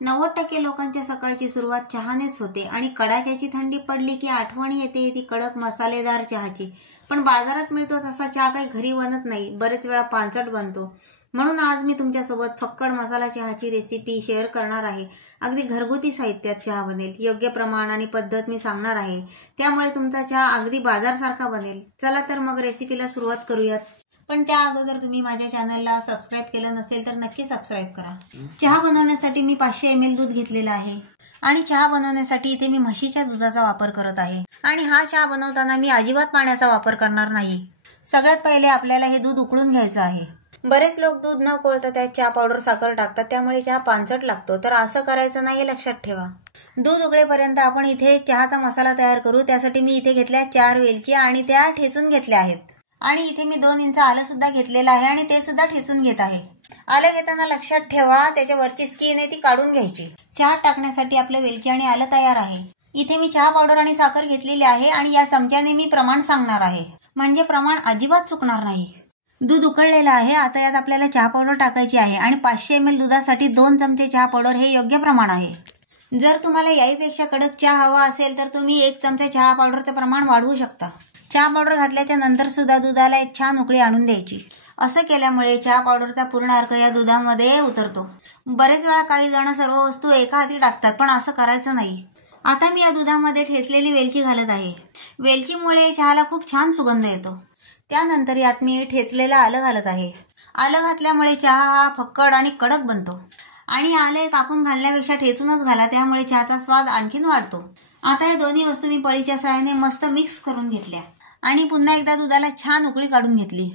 90% लोकांच्या सकाळची सुरुवात चहानेच होते आणि कडाक्याची थंडी पडली की आठवण येते ती कडक मसालेदार चहाची. पण बाजारात मिळतो तसा चहा काही घरी बनत नाही, बरेच वेळा पानसट बनतो. म्हणून आज मी तुमच्यासोबत फक्कड मसाला चहाची रेसिपी शेअर करणार आहे. अगदी घरगुती साहित्यात चहा बनेल, योग्य प्रमाण आणि पद्धत मी सांगणार आहे, त्यामुळे तुमचा चहा अगदी बाजारसारखा बनेल. चला तर मग रेसिपीला सुरुवात करूयात. पण त्या अगोदर तुम्ही माझ्या चॅनलला सबस्क्राईब केलं नसेल तर नक्की सबस्क्राईब करा. चहा बनवण्यासाठी मी 500 ml दूध घेतलेलं आहे आणि चहा बनवण्यासाठी इथे मी म्हशीच्या दुधाचा वापर करत आहे. आणि हा चहा बनवताना मी अजिबात पाण्याचा वापर करणार नाही. सगळ्यात पहिले आपल्याला हे दूध उकळून घ्यायचं आहे. बरेच लोक दूध न कोळता त्यात चहा पावडर साखर टाकतात, त्यामुळे चहा पानसट लागतो. तर असं करायचं नाही हे लक्षात ठेवा. दूध उकळेपर्यंत आपण इथे चहाचा मसाला तयार करू. त्यासाठी मी इथे घेतल्या 4 वेलची आणि त्या ठेचून घेतल्या आहेत. आणि इथे मी 2 इंच आलं सुद्धा घेतलेलं आहे आणि ते सुद्धा ठेचून घेत आहे. आलं घेताना लक्षात ठेवा त्याच्यावरची स्किन आहे ती काढून घ्यायची. चहा टाकण्यासाठी आपलं वेलची आणि आलं तयार आहे. इथे मी चहा पावडर आणि साखर घेतलेली आहे आणि या चमच्याने मी प्रमाण सांगणार आहे, म्हणजे प्रमाण अजिबात चुकणार नाही. दूध उकळलेलं आहे. आता यात आपल्याला चहा पावडर टाकायची आहे आणि 500 ml दुधासाठी 2 चमचे चहा पावडर हे योग्य प्रमाण आहे. जर तुम्हाला याहीपेक्षा कडक चहा हवा असेल तर तुम्ही 1 चमचा चहा पावडरचं प्रमाण वाढवू शकता. चहा पावडर घातल्याच्या नंतर सुद्धा दुधाला एक छान उकळी आणून द्यायची. असं केल्यामुळे चहा पावडरचा पूर्ण अर्क या दुधामध्ये उतरतो. बरेच वेळा काही जण सर्व वस्तू एका हाती टाकतात, पण असं करायचं नाही. आता मी या दुधामध्ये ठेचलेली वेलची घालत आहे. वेलचीमुळे चहाला खूप छान सुगंध येतो. त्यानंतर यात मी ठेचलेलं आलं घालत आहे. आलं घातल्यामुळे चहा हा फक्कड आणि कडक बनतो. आणि आले कापून घालण्यापेक्षा ठेचूनच घाला, त्यामुळे चहाचा स्वाद आणखीन वाढतो. आता या दोन्ही वस्तू मी पळीच्या सहाय्याने मस्त मिक्स करून घेतल्या आणि पुन्हा एकदा दुधाला छान उकळी काढून घेतली.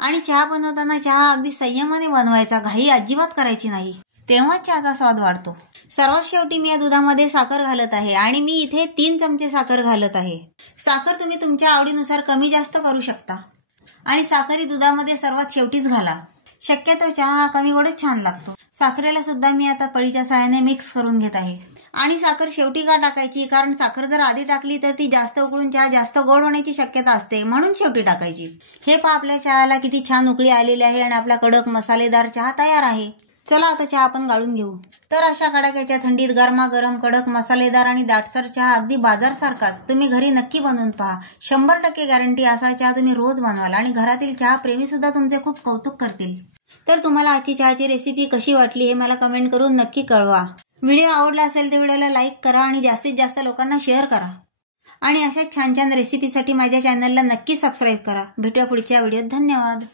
आणि चहा बनवताना चहा अगदी संयमाने बनवायचा, घाई अजिबात करायची नाही, तेव्हाच चहाचा स्वाद वाढतो. सर्वात शेवटी मी या दुधामध्ये साखर घालत आहे आणि मी इथे 3 चमचे साखर घालत आहे. साखर तुम्ही तुमच्या आवडीनुसार कमी जास्त करू शकता आणि साखर दुधामध्ये सर्वात शेवटीच घाला. शक्यतो चहा हा कमी गोडच छान लागतो. साखरेला सुद्धा मी आता पळीच्या सहाय्याने मिक्स करून घेत आहे. आणि साखर शेवटी का टाकायची, कारण साखर जर आधी टाकली तर ती जास्त उकळून चहा जास्त गोड होण्याची शक्यता असते, म्हणून शेवटी टाकायची. हे पहा आपल्या चहाला किती छान उकळी आलेली आहे आणि आपला कडक मसालेदार चहा तयार आहे. चला आता चहा आपण गाळून घेऊ. तर अशा कडाक्याच्या थंडीत गरमागरम कडक मसालेदार आणि दाटसर चहा अगदी बाजारसारखाच तुम्ही घरी नक्की बनवून पहा. 100% गॅरंटी असा चहा तुम्ही रोज बनवाल आणि घरातील चहा प्रेमी सुद्धा तुमचे खूप कौतुक करतील. तर तुम्हाला आजची चहाची रेसिपी कशी वाटली हे मला कमेंट करून नक्की कळवा. व्हिडिओ आवडला असेल तर व्हिडिओला लाईक करा आणि जास्तीत जास्त लोकांना शेअर करा. आणि अशाच छान छान रेसिपीसाठी माझ्या चॅनलला नक्की सबस्क्राईब करा. भेटूया पुढच्या व्हिडिओत. धन्यवाद.